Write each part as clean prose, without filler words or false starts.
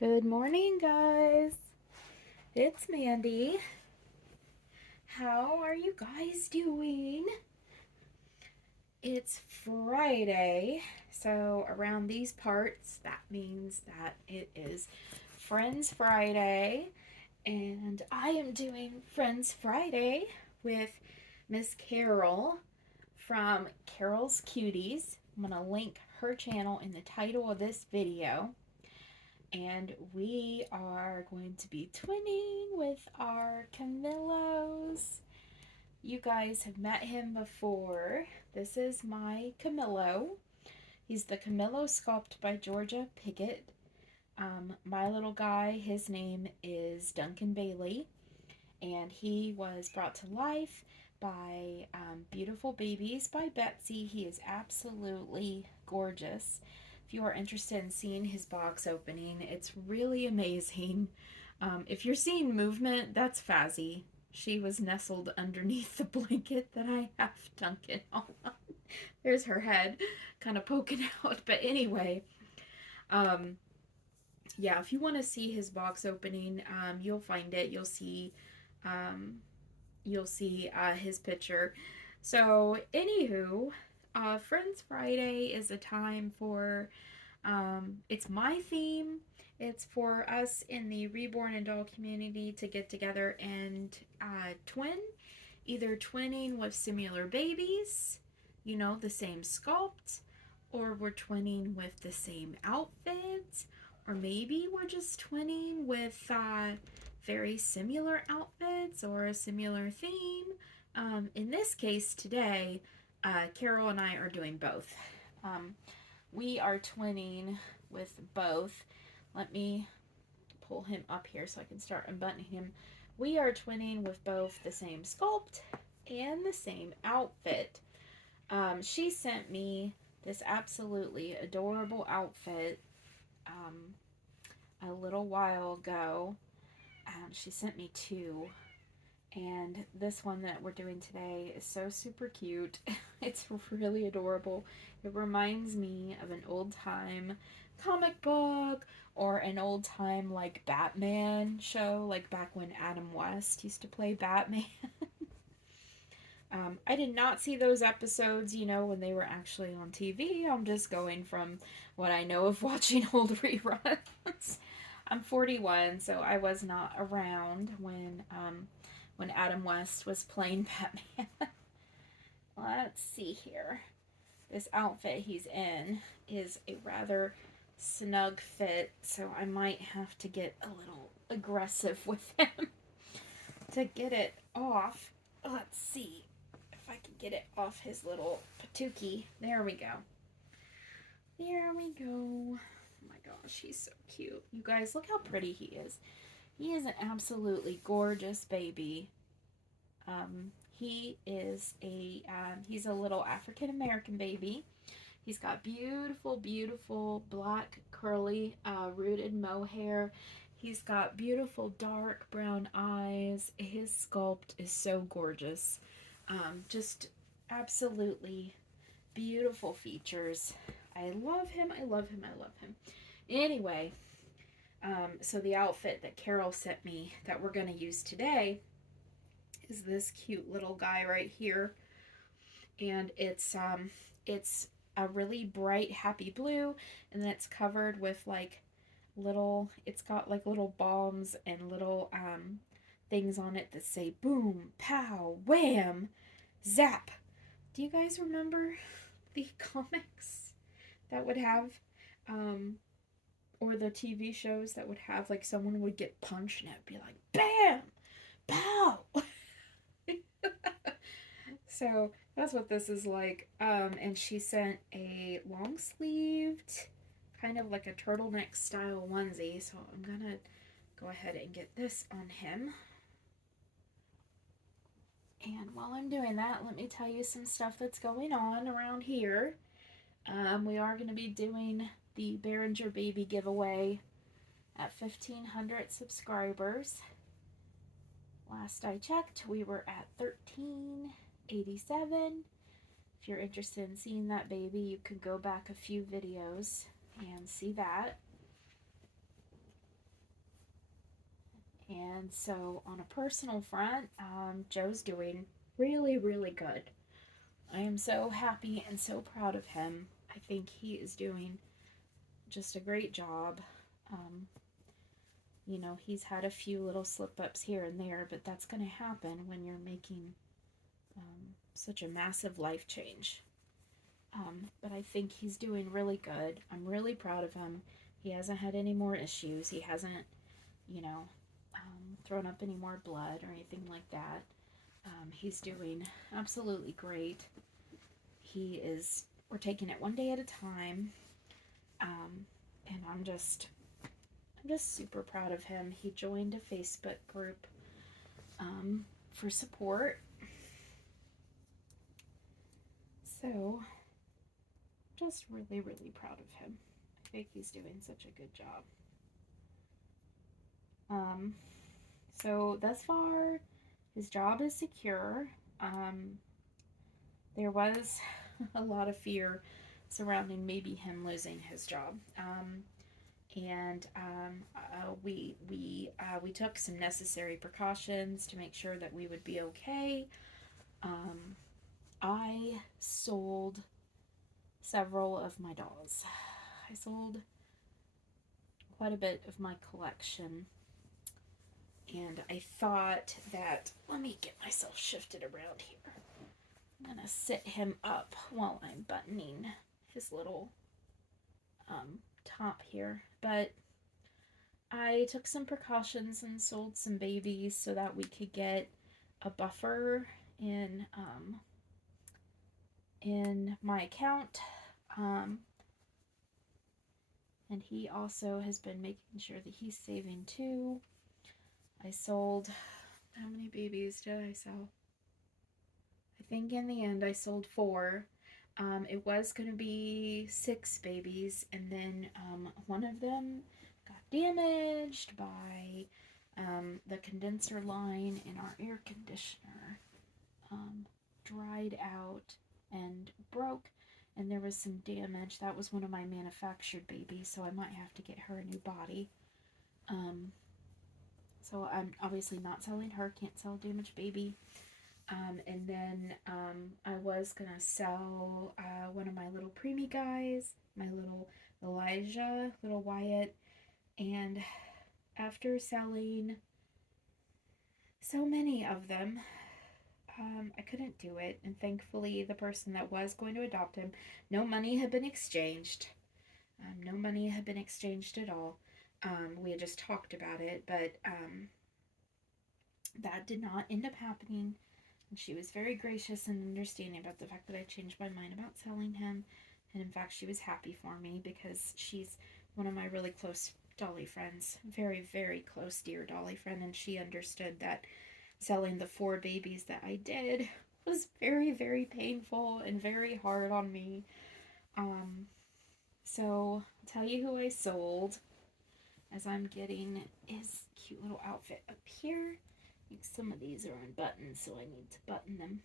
Good morning, guys. It's Mandy. How are you guys doing? It's Friday, so around these parts, that means that it is Friends Friday, and I am doing Friends Friday with Miss Carol from Carol's Cuties. I'm going to link her channel in the title of this video. And we are going to be twinning with our Camillos. You guys have met him before. This is my Camillo. He's the Camillo sculpt by Georgia Pickett. My little guy, his name is Duncan Bailey, and he was brought to life by Beautiful Babies by Betsy. He is absolutely gorgeous. If you are interested in seeing his box opening, it's really amazing. If you're seeing movement, that's Fazzy. She was nestled underneath the blanket that I have Duncan on. There's her head kind of poking out. But anyway, yeah, if you want to see his box opening, you'll find it. Um, you'll see his picture. So, anywho, Friends Friday is a time for, it's my theme. It's for us in the reborn and doll community to get together and twin, either twinning with similar babies, the same sculpt, or we're twinning with the same outfit, or maybe we're just twinning with very similar outfits or a similar theme. In this case today, Carol and I are doing both. We are twinning with both. Let me pull him up here so I can start unbuttoning him. We are twinning with both the same sculpt and the same outfit. She sent me this absolutely adorable outfit a little while ago. She sent me two, and this one that we're doing today is so super cute. It's really adorable. It reminds me of an old time comic book or an old time like Batman show, like back when Adam West used to play Batman. I did not see those episodes, when they were actually on TV. I'm just going from what I know of watching old reruns. I'm 41, so I was not around when Adam West was playing Batman. Let's see here. This outfit he's in is a rather snug fit, so I might have to get a little aggressive with him to get it off. Let's see if I can get it off his little patookie. There we go. There we go. Oh my gosh, he's so cute. You guys, look how pretty he is. He is an absolutely gorgeous baby. He's a little African American baby. He's got beautiful, beautiful black curly rooted mohair. He's got beautiful dark brown eyes. His sculpt is so gorgeous. Just absolutely beautiful features. I love him. I love him. I love him. Anyway, so the outfit that Carol sent me that we're going to use today is this cute little guy right here, and it's a really bright happy blue, and then it's covered with it's got like little bombs and little things on it that say boom, pow, wham, zap. Do you guys remember the comics that would have or the TV shows that would have like someone would get punched and it'd be like bam, pow. So that's what this is like. And she sent a long sleeved, kind of like a turtleneck style onesie. So I'm gonna go ahead and get this on him. And while I'm doing that, let me tell you some stuff that's going on around here. We are going to be doing the Behringer Baby giveaway at 1,500 subscribers. Last I checked, we were at 1387. If you're interested in seeing that baby, you can go back a few videos and see that. And so, on a personal front, Joe's doing really, really good. I am so happy and so proud of him. I think he is doing just a great job. Um, he's had a few little slip ups here and there, but that's going to happen when you're making such a massive life change. But I think he's doing really good. I'm really proud of him. He hasn't had any more issues. He hasn't, you know, thrown up any more blood or anything like that. He's doing absolutely great. We're taking it one day at a time. And I'm just super proud of him. He joined a Facebook group for support. So, just really, really proud of him. I think he's doing such a good job. So thus far, his job is secure. There was a lot of fear surrounding maybe him losing his job. And we took some necessary precautions to make sure that we would be okay. I sold several of my dolls. I sold quite a bit of my collection, and I thought that, let me get myself shifted around here. I'm gonna sit him up while I'm buttoning his little top here, but I took some precautions and sold some babies so that we could get a buffer in my account. And he also has been making sure that he's saving too. I sold, how many babies did I sell? I think in the end I sold 4. It was going to be 6 babies, and then one of them got damaged by the condenser line in our air conditioner. Dried out and broke, and there was some damage. That was one of my manufactured babies, so I might have to get her a new body. So I'm obviously not selling her, can't sell a damaged baby. And then I was gonna sell one of my little preemie guys, my little Elijah, little Wyatt, and after selling so many of them, I couldn't do it. And thankfully, the person that was going to adopt him, no money had been exchanged. No money had been exchanged at all. We had just talked about it, but that did not end up happening. And she was very gracious and understanding about the fact that I changed my mind about selling him. And in fact, she was happy for me because she's one of my really close dolly friends. Very, very close, dear dolly friend. And she understood that selling the 4 babies that I did was very, very painful and very hard on me. So I'll tell you who I sold as I'm getting his cute little outfit up here. Some of these are unbuttoned, so I need to button them.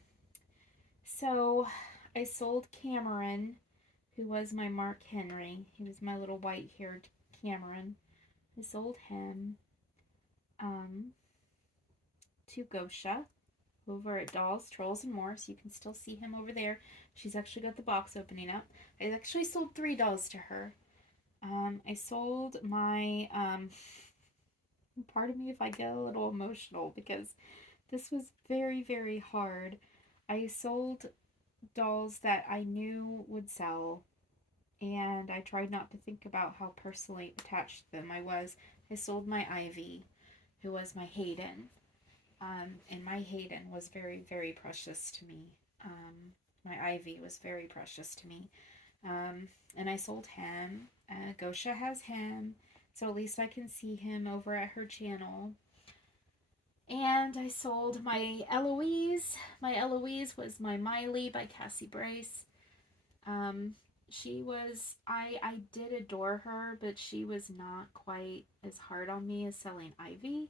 So I sold Cameron, who was my Mark Henry. He was my little white-haired Cameron. I sold him to Gosha over at Dolls, Trolls, and More, so you can still see him over there. She's actually got the box opening up. I actually sold 3 dolls to her. I sold my, pardon me if I get a little emotional because this was very, very hard. I sold dolls that I knew would sell, and I tried not to think about how personally attached to them I was. I sold my Ivy, who was my Hayden, and my Hayden was very, very precious to me. My Ivy was very precious to me, and I sold him. Gosha has him, so at least I can see him over at her channel. And I sold my Eloise. My Eloise was my Miley by Cassie Brace. She was, I did adore her, but she was not quite as hard on me as selling Ivy.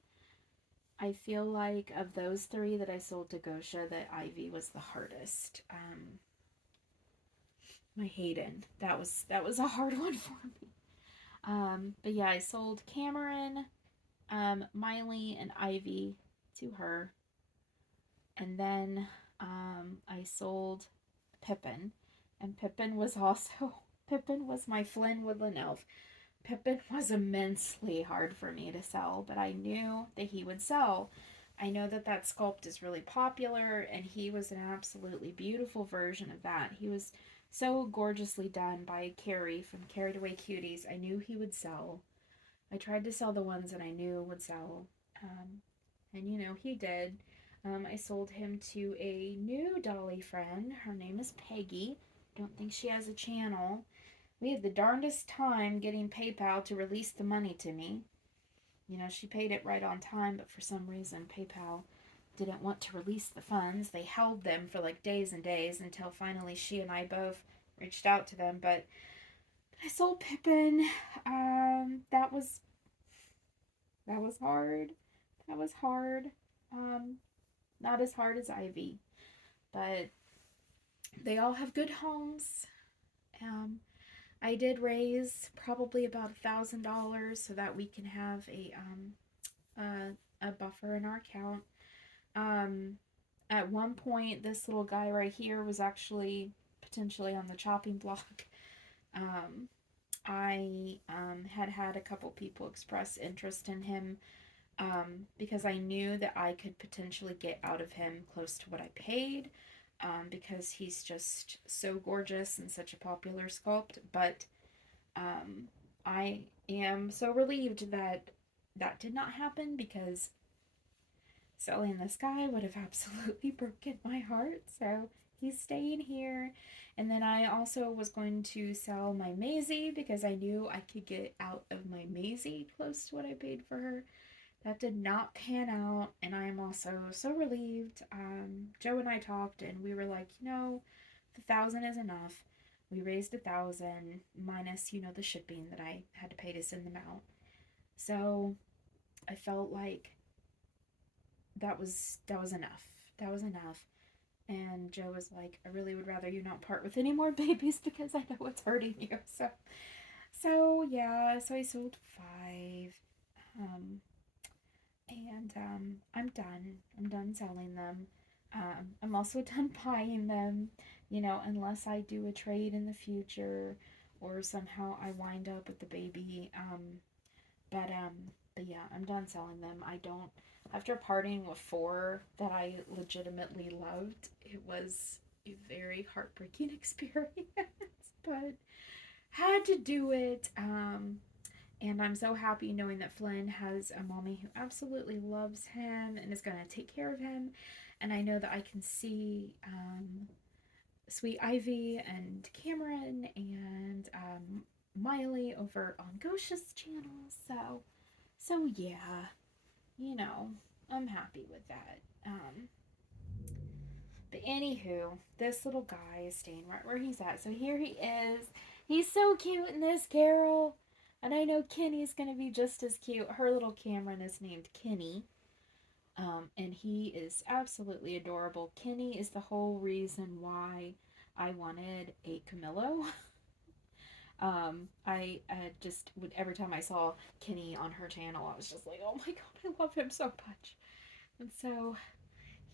I feel like of those 3 that I sold to Gosha, that Ivy was the hardest. My Hayden, that was a hard one for me. But yeah, I sold Cameron, Miley and Ivy to her, and then I sold Pippin, and Pippin was also Pippin was my Flynn Woodland elf. Pippin was immensely hard for me to sell, but I knew that he would sell. I know that that sculpt is really popular, and he was an absolutely beautiful version of that. He was so gorgeously done by Carrie from Carried Away Cuties. I knew he would sell. I tried to sell the ones that I knew would sell, and he did. I sold him to a new Dolly friend. Her name is Peggy. Don't think she has a channel. We had the darndest time getting PayPal to release the money to me. She paid it right on time, but for some reason, PayPal didn't want to release the funds. They held them for like days and days until finally she and I both reached out to them. But I sold Pippin. That was hard. That was hard. Um, Not as hard as Ivy, but they all have good homes. Um, I did raise probably about $1,000 so that we can have a buffer in our account. Um, at one point, this little guy right here was actually potentially on the chopping block. Um, I had a couple people express interest in him because I knew that I could potentially get out of him close to what I paid because he's just so gorgeous and such a popular sculpt. But um, I am so relieved that that did not happen because selling this guy would have absolutely broken my heart. So he's staying here. And then I also was going to sell my Maisie because I knew I could get out of my Maisie close to what I paid for her. That did not pan out, and I am also so relieved. Joe and I talked, and we were like, the 1,000 is enough. We raised 1,000 minus, the shipping that I had to pay to send them out. So I felt like that was enough. That was enough. And Joe was like, I really would rather you not part with any more babies because I know it's hurting you. So yeah. So I sold 5. Um, and I'm done. I'm done selling them. I'm also done buying them, unless I do a trade in the future or somehow I wind up with the baby. But yeah, I'm done selling them. I don't. After parting with 4 that I legitimately loved, it was a very heartbreaking experience, but had to do it. And I'm so happy knowing that Flynn has a mommy who absolutely loves him and is going to take care of him. And I know that I can see Sweet Ivy and Cameron and Miley over on Gosha's channel. So yeah, I'm happy with that. But anywho, this little guy is staying right where he's at. So here he is. He's so cute in this, Carol. And I know Kenny's going to be just as cute. Her little Cameron is named Kenny. And he is absolutely adorable. Kenny is the whole reason why I wanted a Camillo. I just would every time I saw Kenny on her channel, I was just like, oh my god, I love him so much. And so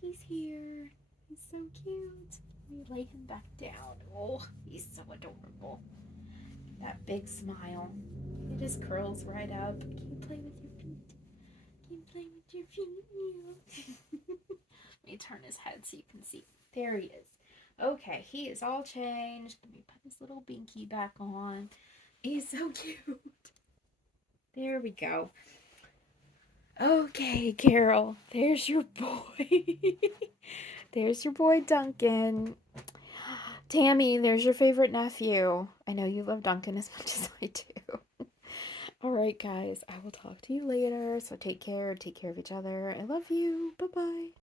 he's here. He's so cute. Let me lay him back down. Oh, he's so adorable. That big smile. It just curls right up. Can you play with your feet? Can you play with your feet? Let me turn his head so you can see. There he is. Okay, he is all changed. Let me put his little binky back on. He's so cute. There we go. Okay, Carol. There's your boy. There's your boy, Duncan. Tammy, there's your favorite nephew. I know you love Duncan as much as I do. All right, guys. I will talk to you later. So take care. Take care of each other. I love you. Bye bye.